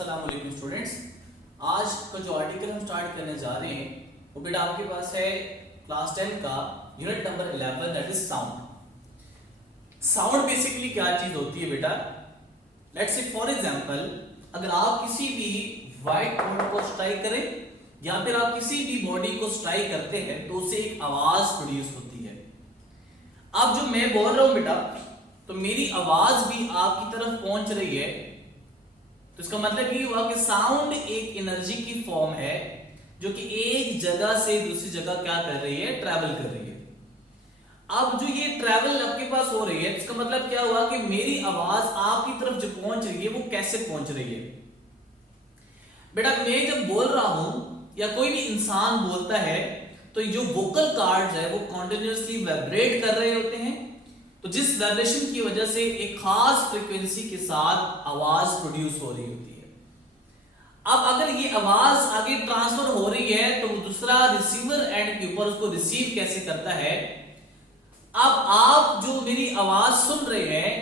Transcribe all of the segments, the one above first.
अस्सलाम वालेकुम स्टूडेंट्स। आज का जो आर्टिकल हम स्टार्ट करने जा रहे हैं वो बेटा आपके पास है क्लास 10 का unit number 11 that is sound. Sound basically क्या चीज होती है बेटा? लेट्स से फॉर एग्जांपल अगर आप किसी भी व्हाइट बोर्ड को स्ट्राइक करें या फिर आप किसी भी बॉडी को स्ट्राइक करते हैं तो उससे एक आवाज प्रोड्यूस होती है। अब जो मैं बोल रहा हूं बेटा तो मेरी आवाज भी आपकी तरफ पहुंच रही है, तो इसका मतलब ये हुआ कि साउंड एक एनर्जी की फॉर्म है जो कि एक जगह से दूसरी जगह क्या कर रही है, ट्रैवल कर रही है। अब जो ये ट्रैवल आपके पास हो रही है इसका मतलब क्या हुआ कि मेरी आवाज आपकी तरफ जो पहुंच रही है वो कैसे पहुंच रही है। बेटा मैं जब बोल रहा हूं या कोई भी इंसान बोलता है तो जो वोकल कार्ड्स है वो कॉन्टिन्यूसली वाइब्रेट कर रहे होते हैं, तो जिस वाइब्रेशन की वजह से एक खास फ्रीक्वेंसी के साथ आवाज प्रोड्यूस हो रही होती है। अब अगर ये आवाज आगे ट्रांसफर हो रही है तो दूसरा रिसीवर एंड के ऊपर उसको रिसीव कैसे करता है। अब आप जो मेरी आवाज सुन रहे हैं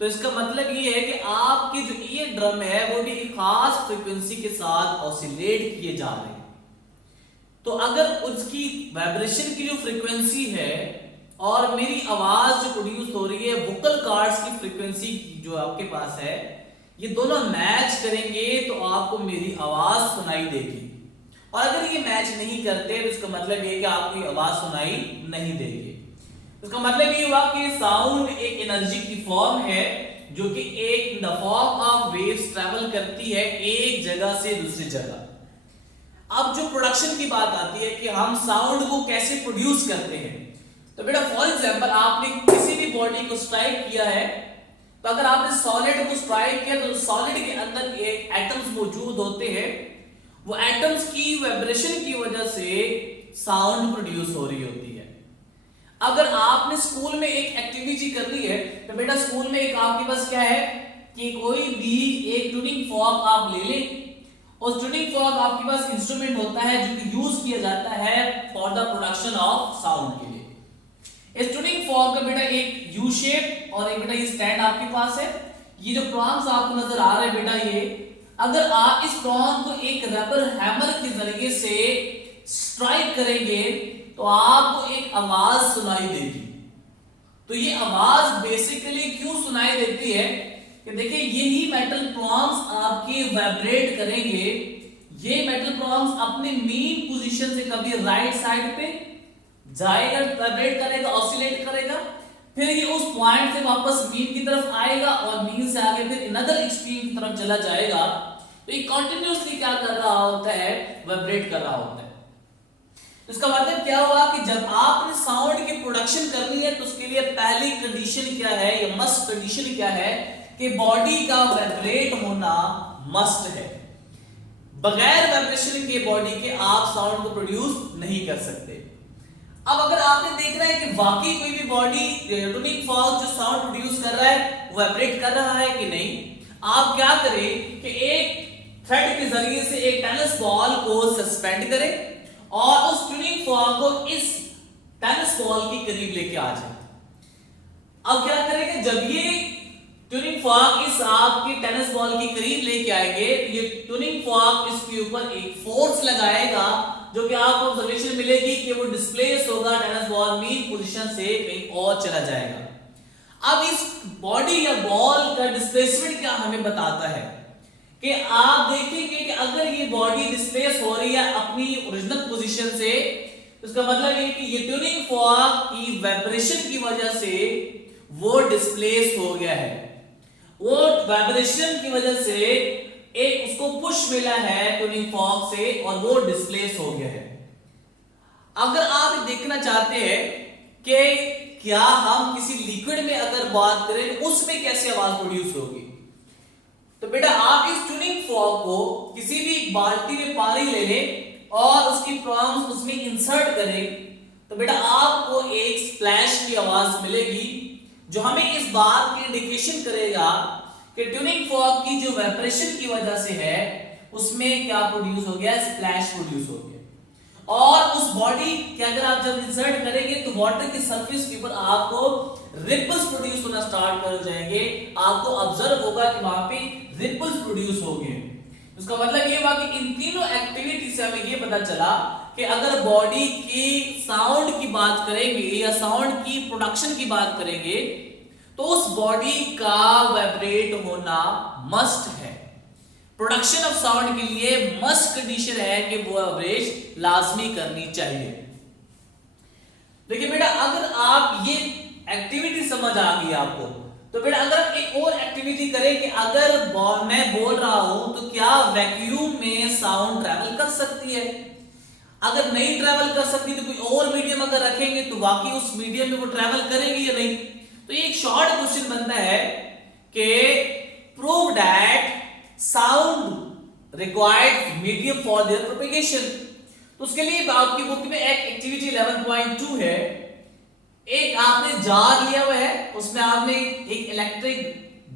तो इसका मतलब ये है कि आपके जो ईयर ड्रम है वो भी एक खास फ्रीक्वेंसी के साथ ऑसिलेट किए जा रहे हैं। तो अगर उसकी वाइब्रेशन की जो फ्रीक्वेंसी है और मेरी आवाज जो प्रोड्यूस हो रही है वोकल कार्ड्स की फ्रीक्वेंसी जो आपके पास है, ये दोनों मैच करेंगे तो आपको मेरी आवाज सुनाई देगी। और अगर ये मैच नहीं करते तो इसका मतलब ये कि आपको आवाज सुनाई नहीं देगी। इसका मतलब ये हुआ कि साउंड एक एनर्जी की फॉर्म है जो कि एक in the form of waves travel करती है एक जगह से दूसरी जगह। अब जो प्रोडक्शन की बात आती है कि हम साउंड को कैसे प्रोड्यूस करते हैं, तो बेटा फॉर एग्जांपल आपने किसी भी बॉडी को स्ट्राइक किया है, तो अगर आपने सॉलिड को स्ट्राइक किया तो सॉलिड के अंदर एक एटम्स मौजूद होते हैं, वो एटम्स की वाइब्रेशन की वजह से साउंड प्रोड्यूस हो रही होती है। अगर आपने स्कूल में एक एक्टिविटी कर ली है तो बेटा स्कूल में एक आपके पास क्या है कि कोई भी एक ट्यूनिंग फॉर्क आप ले लें, और ट्यूनिंग फॉर्क आपके पास इंस्ट्रूमेंट होता है जो कि यूज किया जाता है for the production of sound के लिए। इस ट्यूनिंग फॉर्क का बेटा एक यू शेप और एक बेटा ये स्टैंड आपके पास है। ये जो प्रॉन्ग्स आपको नजर आ रहे हैं बेटा, ये अगर आप इस प्रॉन्ग को एक रबर हैमर के जरिए से स्ट्राइक करेंगे तो आपको एक आवाज सुनाई देगी। तो ये आवाज बेसिकली क्यों सुनाई देती है कि देखिए यही मेटल प्रॉन्ग्स आपके वाइब्रेट करेंगे। ये मेटल प्रॉन्ग्स अपने मेन पोजीशन से कभी राइट साइड पे जाएगा, वाइब्रेट करेगा, ऑसिलेट करेगा, फिर ये उस पॉइंट से वापस मीन की तरफ आएगा और मीन से आगे फिर अनदर एक्सट्रीम की तरफ चला जाएगा। तो ये कंटिन्यूअसली क्या कर रहा होता है, वाइब्रेट कर रहा होता है। इसका मतलब क्या हुआ कि जब आपने साउंड की प्रोडक्शन करनी है तो उसके लिए पहली कंडीशन क्या है, या मस्ट कंडीशन क्या है कि बॉडी का वाइब्रेट होना मस्ट है। बगैर वाइब्रेशन के बॉडी के आप साउंड को प्रोड्यूस नहीं कर सकते। अब अगर आपने देखना है कि वाकई कोई भी बॉडी ट्यूनिंग फॉर्क जो साउंड प्रोड्यूस कर रहा है वो वाइब्रेट कर रहा है कि नहीं, आप क्या करें कि एक थ्रेड के जरिए से एक टेनिस बॉल को सस्पेंड करें और उस ट्यूनिंग फॉर्क को इस टेनिस बॉल के करीब लेके आ जाए। अब क्या करेंगे, जब ये ट्यूनिंग फॉर्क इस आपके टेनिस बॉल के करीब लेके आएंगे तो ये ट्यूनिंग फॉर्क इसके ऊपर एक फोर्स लगाएगा जो कि आपको ऑब्जर्वेशन मिलेगी कि वो डिस्प्लेस होगा, टेनिस बॉल मीन पोजीशन से कहीं और चला जाएगा। अब इस बॉडी या बॉल का डिस्प्लेसमेंट क्या हमें बताता है कि आप देखेंगे कि अगर ये बॉडी डिस्प्लेस हो रही है अपनी ओरिजिनल पोजीशन से, तो इसका मतलब ये कि ये ट्यूनिंग फॉर्क की वाइब्रेशन की वजह से वो डिस्प्लेस हो गया है। वो वाइब्रेशन की वजह से एक उसको पुश मिला है ट्यूनिंग फॉर्क से और वो डिस्प्लेस हो गया है। अगर आप देखना चाहते हैं कि क्या हम किसी लिक्विड में अगर बात करें तो उसमें कैसे आवाज प्रोड्यूस होगी, तो बेटा आप इस ट्यूनिंग फॉर्क को किसी भी बाल्टी में पानी ले लें और उसकी प्रॉन्ग्स उसमें इंसर्ट करें, तो बेटा आपको एक स्प्लैश की आवाज मिलेगी जो हमें इस बात की इंडिकेशन करेगा कि ट्यूनिंग फॉर्क की जो वाइब्रेशन की वजह से है उसमें क्या प्रोड्यूस हो गया, स्प्लैश प्रोड्यूस हो गया। और उस बॉडी के अगर आप जब इंसर्ट करेंगे तो वाटर की सरफेस के ऊपर आपको रिपल्स प्रोड्यूस होना स्टार्ट कर जाएंगे। आपको ऑब्जर्व होगा कि वहां पे रिपल्स प्रोड्यूस हो गए। उसका मतलब ये हुआ कि इन तीनों एक्टिविटी से हमें ये पता चला कि अगर बॉडी की साउंड की बात करेंगे या साउंड की प्रोडक्शन की बात करेंगे तो उस बॉडी का वाइब्रेट होना मस्ट है। प्रोडक्शन ऑफ साउंड के लिए मस्ट कंडीशन है कि वो वाइब्रेट लाजमी करनी चाहिए। देखिए बेटा, अगर आप ये एक्टिविटी समझ आ गई आपको, तो बेटा अगर आप एक और एक्टिविटी करें कि अगर मैं बोल रहा हूं तो क्या वैक्यूम में साउंड ट्रैवल कर सकती है। अगर नहीं ट्रैवल कर सकती तो कोई और मीडियम अगर रखेंगे तो वाकई उस मीडियम में वो ट्रैवल करेगी या नहीं। तो ये एक शॉर्ट क्वेश्चन बनता है कि prove that sound required medium for their propagation. तो उसके लिए आपकी बुक में एक एक्टिविटी 11.2 है। एक आपने जार लिया हुआ है, उसमें आपने एक इलेक्ट्रिक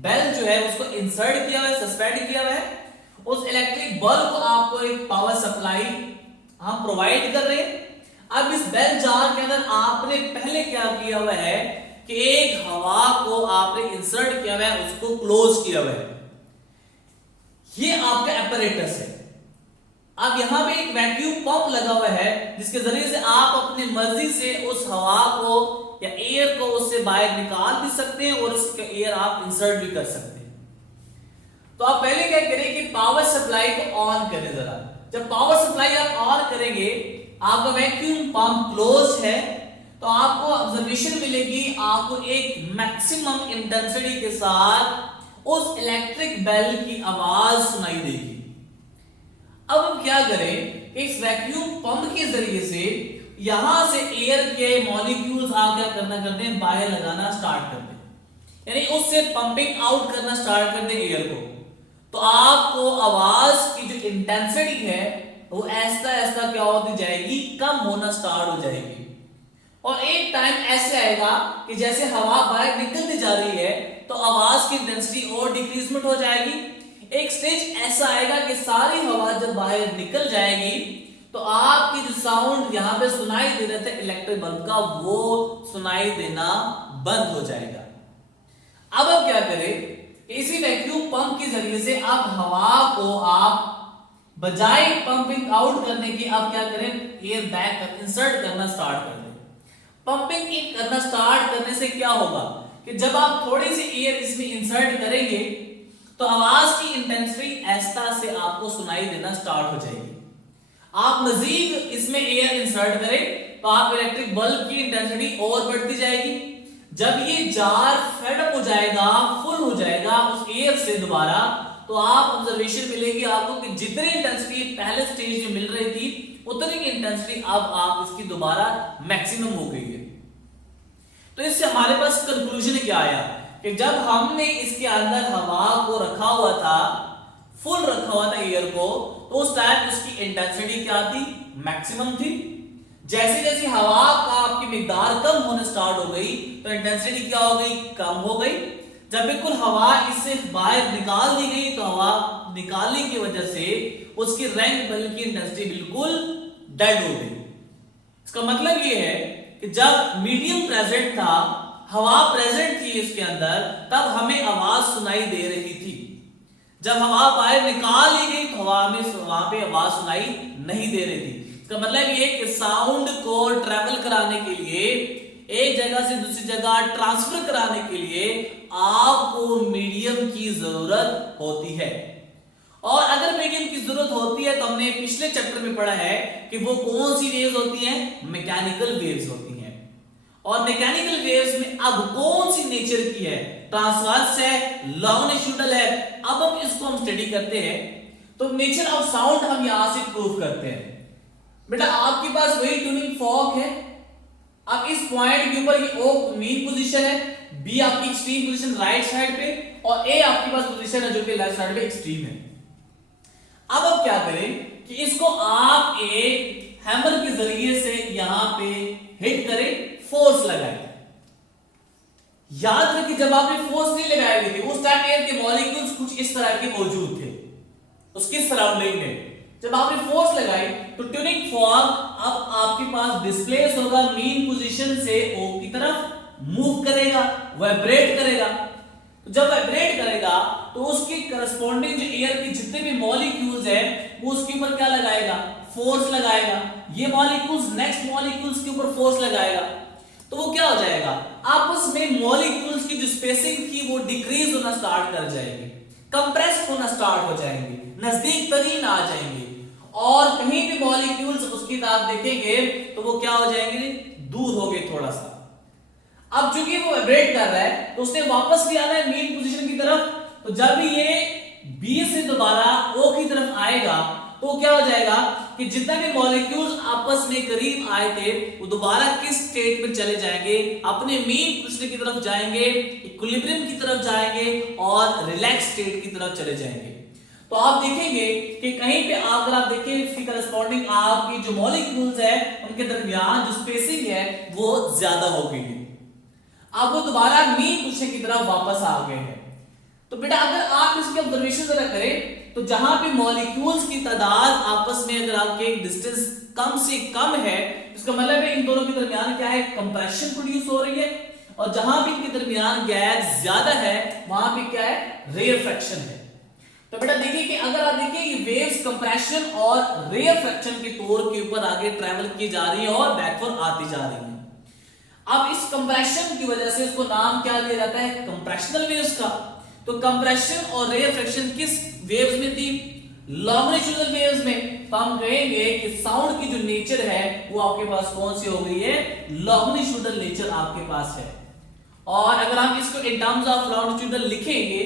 बेल जो है उसको इंसर्ट किया हुआ है, सस्पेंड किया हुआ है। उस इलेक्ट्रिक बल्ब को आपको एक पावर सप्लाई हम प्रोवाइड कर रहे हैं। अब इस बेल जार के अंदर आपने पहले क्या किया हुआ है कि एक हवा को आपने इंसर्ट किया हुआ है, उसको क्लोज किया हुआ है। ये आपका एपरेटस है। अब यहां पे एक वैक्यूम पंप लगा हुआ है जिसके जरिए से आप अपनी मर्जी से उस हवा को या एयर को उससे बाहर निकाल भी सकते हैं और उसका एयर आप इंसर्ट भी कर सकते हैं। तो आप पहले क्या करें कि पावर सप्लाई को ऑन करें जरा। जब पावर सप्लाई आप ऑन करेंगे, आपका वैक्यूम पंप क्लोज है, तो आपको ऑब्जर्वेशन मिलेगी, आपको एक मैक्सिमम इंटेंसिटी के साथ उस इलेक्ट्रिक बेल की आवाज सुनाई देगी। अब हम क्या करें, इस वैक्यूम पंप के जरिए से यहां से एयर के मॉलिक्यूल्स आप क्या करते हैं, बाहर लगाना स्टार्ट करते हैं, यानी उससे पंपिंग आउट करना स्टार्ट करते हैं एयर को। तो आपको आवाज की जो इंटेंसिटी है वो ऐसा ऐसा क्या होती जाएगी, कम होना स्टार्ट हो जाएगी। और एक टाइम ऐसे आएगा कि जैसे हवा बाहर निकलती जा रही है तो आवाज की इंटेंसिटी और डिक्रीजमेंट हो जाएगी। एक स्टेज ऐसा आएगा कि सारी हवा जब बाहर निकल जाएगी तो आपकी जो साउंड यहां पे सुनाई दे रहे थे इलेक्ट्रिक बल्ब का, वो सुनाई देना बंद हो जाएगा। अब आप क्या करें, इसी वैक्यूम पंप के जरिए से आप हवा को आप बजाय पंपिंग आउट करने की आप क्या करें, एयर बैक इंसर्ट करना स्टार्ट कर दें। पंपिंग इन करना स्टार्ट करने से क्या होगा कि जब आप थोड़ी सी एयर इसमें इंसर्ट करेंगे तो आवाज की इंटेंसिटी ऐसा से आपको सुनाई देना स्टार्ट हो जाएगी। आप मजीद इसमें एयर इंसर्ट करें तो आप इलेक्ट्रिक बल्ब की इंटेंसिटी और बढ़ती जाएगी। जब ये जार फेड हो जाएगा, फुल हो जाएगा उस एयर से दोबारा, तो आप ऑब्जर्वेशन मिलेगी आपको कि जितनी इंटेंसिटी पहले स्टेज में मिल रही थी उतनी इंटेंसिटी अब आप इसकी दोबारा मैक्सिमम हो गई है। तो इससे हमारे पास कंक्लूजन क्या आया कि जब हमने इसके अंदर हवा को रखा हुआ था, फुल रखा हुआ था एयर को, तो उस टाइम उसकी इंटेंसिटी क्या थी, मैक्सिमम थी। जैसे जैसे हवा का आपकी मिकदार कम होने स्टार्ट हो गई तो इंटेंसिटी क्या हो गई, कम हो गई। जब बिल्कुल हवा इससे बाहर निकाल दी गई तो हवा निकालने की वजह से उसकी रैंक बल की इंटेंसिटी बिल्कुल डेड हो गई। इसका मतलब ये है कि जब मीडियम प्रेजेंट था, हवा प्रेजेंट थी इसके अंदर, तब हमें आवाज सुनाई दे रही थी। जब हवा बाहर निकाल ली गई तो वहां पे आवाज सुनाई नहीं दे रही थी। इसका मतलब ये कि साउंड को ट्रैवल कराने के लिए, एक जगह से दूसरी जगह ट्रांसफर कराने के लिए आपको मीडियम की जरूरत होती है। और अगर मीडियम की जरूरत होती है तो हमने पिछले चैप्टर में पढ़ा है कि वो कौन सी वेव्स होती हैं, मैकेनिकल वेव्स होती हैं। और मैकेनिकल वेव्स में अब कौन सी नेचर की है, ट्रांसवर्स है, लॉन्गिट्यूडल है। अब हम इसको हम स्टडी करते हैं। तो नेचर ऑफ साउंड हम यहां से प्रूव करते हैं। बेटा आपके पास वही ट्यूनिंग फॉर्क है। अब इस पॉइंट के ऊपर ये ओ मीन पोजीशन है, बी आपकी एक्सट्रीम पोजीशन राइट साइड पे, और ए आपके पास पोजीशन है जो कि लेफ्ट साइड पे एक्सट्रीम है। अब आप क्या करें कि इसको आप एक हैमर के जरिए से यहां पे हिट करें, फोर्स लगाएं। याद रखिए जब आपने फोर्स नहीं लगाई थी उस टाइम एयर के मॉलिक्यूल्स कुछ इस तरह के मौजूद थे उसकी सराउंडिंग में। जब आपने फोर्स लगाई तो ट्यूनिंग फॉर्क अब आपके पास डिस्प्लेस होगा, मीन पोजीशन से ओ की तरफ मूव करेगा, वाइब्रेट करेगा। तो जब वाइब्रेट करेगा तो उसकी करस्पॉन्डिंग जो एयर के जितने भी मॉलिक्यूल्स है वो उसके ऊपर क्या लगाएगा, फोर्स लगाएगा। ये मॉलिक्यूल्स नेक्स्ट मॉलिक्यूल्स के ऊपर फोर्स लगाएगा, तो वो क्या हो जाएगा, आपस में मॉलिक्यूल्स की जो स्पेसिंग थी वो डिक्रीज होना स्टार्ट कर जाएगी, कंप्रेस होना स्टार्ट हो जाएंगे, नजदीक तरीन आ जाएंगे, और कहीं भी मॉलिक्यूल्स उसकी आप देखेंगे तो वो क्या हो जाएंगे, दूर हो गए थोड़ा सा। अब चूंकि वो वाइब्रेट कर रहा है तो उसने वापस भी आना है मेन पोजीशन की तरफ, तो जब ये बी से दोबारा ओ की तरफ आएगा तो क्या हो जाएगा कि जितना भी मॉलिक्यूल्स आपस में करीब आए थे वो दोबारा किस स्टेट में चले जाएंगे, अपने मेन पोजीशन की तरफ जाएंगे, इक्विलिब्रियम की तरफ जाएंगे और रिलैक्स स्टेट की तरफ चले जाएंगे। तो आप देखेंगे कि कहीं पे अगर आप देखें इसकी करस्पॉन्डिंग आपकी जो मॉलिक्यूल्स है उनके दरमियान जो स्पेसिंग है वो ज्यादा हो गई है, अब वो दोबारा मेन पोजीशन की तरफ वापस आ गए हैं। तो बेटा अगर आप इसकी ऑब्जर्वेशन जरा करें तो जहां पे मॉलिक्यूल्स की तादाद आपस में अगर आपके डिस्टेंस कम से कम है, इसका मतलब है इन दोनों के दरमियान क्या है, कंप्रेशन प्रोड्यूस हो रही है, और जहां भी इनके दरमियान गैप ज्यादा है वहां पे क्या है, रेयरफेक्शन है। तो बेटा देखिए कि अगर आप देखिए ये वेव्स कंप्रेशन और रेयरफेक्शन के तौर के ऊपर आगे ट्रैवल की जा रही है और बैकवर्ड आती जा रही है। अब इस कंप्रेशन की वजह से इसको नाम क्या दिया जाता है, कंप्रेशनल वेव्स का। तो कंप्रेशन और रेयरफेक्शन किस वेव्स में थी, लॉन्गिट्यूडनल वेव्स में। तो हम कहेंगे कि साउंड की जो नेचर है वो आपके पास कौन सी हो गई है, लॉन्गिट्यूडनल नेचर आपके पास है। और अगर हम इसको इन टर्म्स ऑफ लॉन्गिट्यूडनल लिखेंगे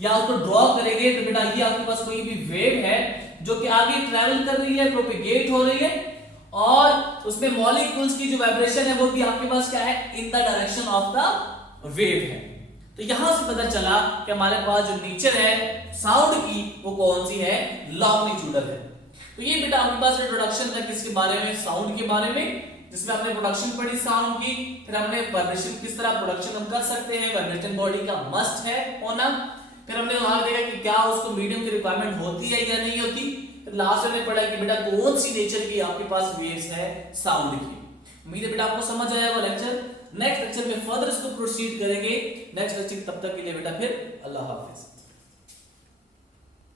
या उसको ड्रॉ करेंगे तो बेटा ये आपके पास कोई भी वेव है जो कि आगे ट्रैवल कर रही है, प्रोपेगेट हो रही है, और उसमें मॉलिक्यूल्स की जो वाइब्रेशन है वो भी आपके पास क्या है, in the direction of the wave है। तो यहां से पता चला कि हमारे पास जो नेचर है साउंड की वो कौन सी है, लॉन्गिट्यूडल है। तो ये बेटा आपके पास इंट्रोडक्शन था किसके बारे में, साउंड के बारे में, जिसमें हमने प्रोडक्शन पढ़ी साउंड की, फिर हमने वाइब्रेशन किस तरह प्रोडक्शन हम कर सकते हैं, वाइब्रेटिंग बॉडी का मस्ट है होना, फिर हमने वहां देखा कि क्या उसको मीडियम की रिक्वायरमेंट होती है या नहीं होती, फिर लास्ट में पढ़ा कि बेटा कौन सी नेचर की आपके पास वेव्स है साउंड की। उम्मीद है बेटा आपको समझ आया वो लेक्चर। नेक्स्ट लेक्चर में फर्दर इसको प्रोसीड करेंगे, नेक्स्ट लेक्चर तब तक के लिए बेटा फिर अल्लाह हाफिज।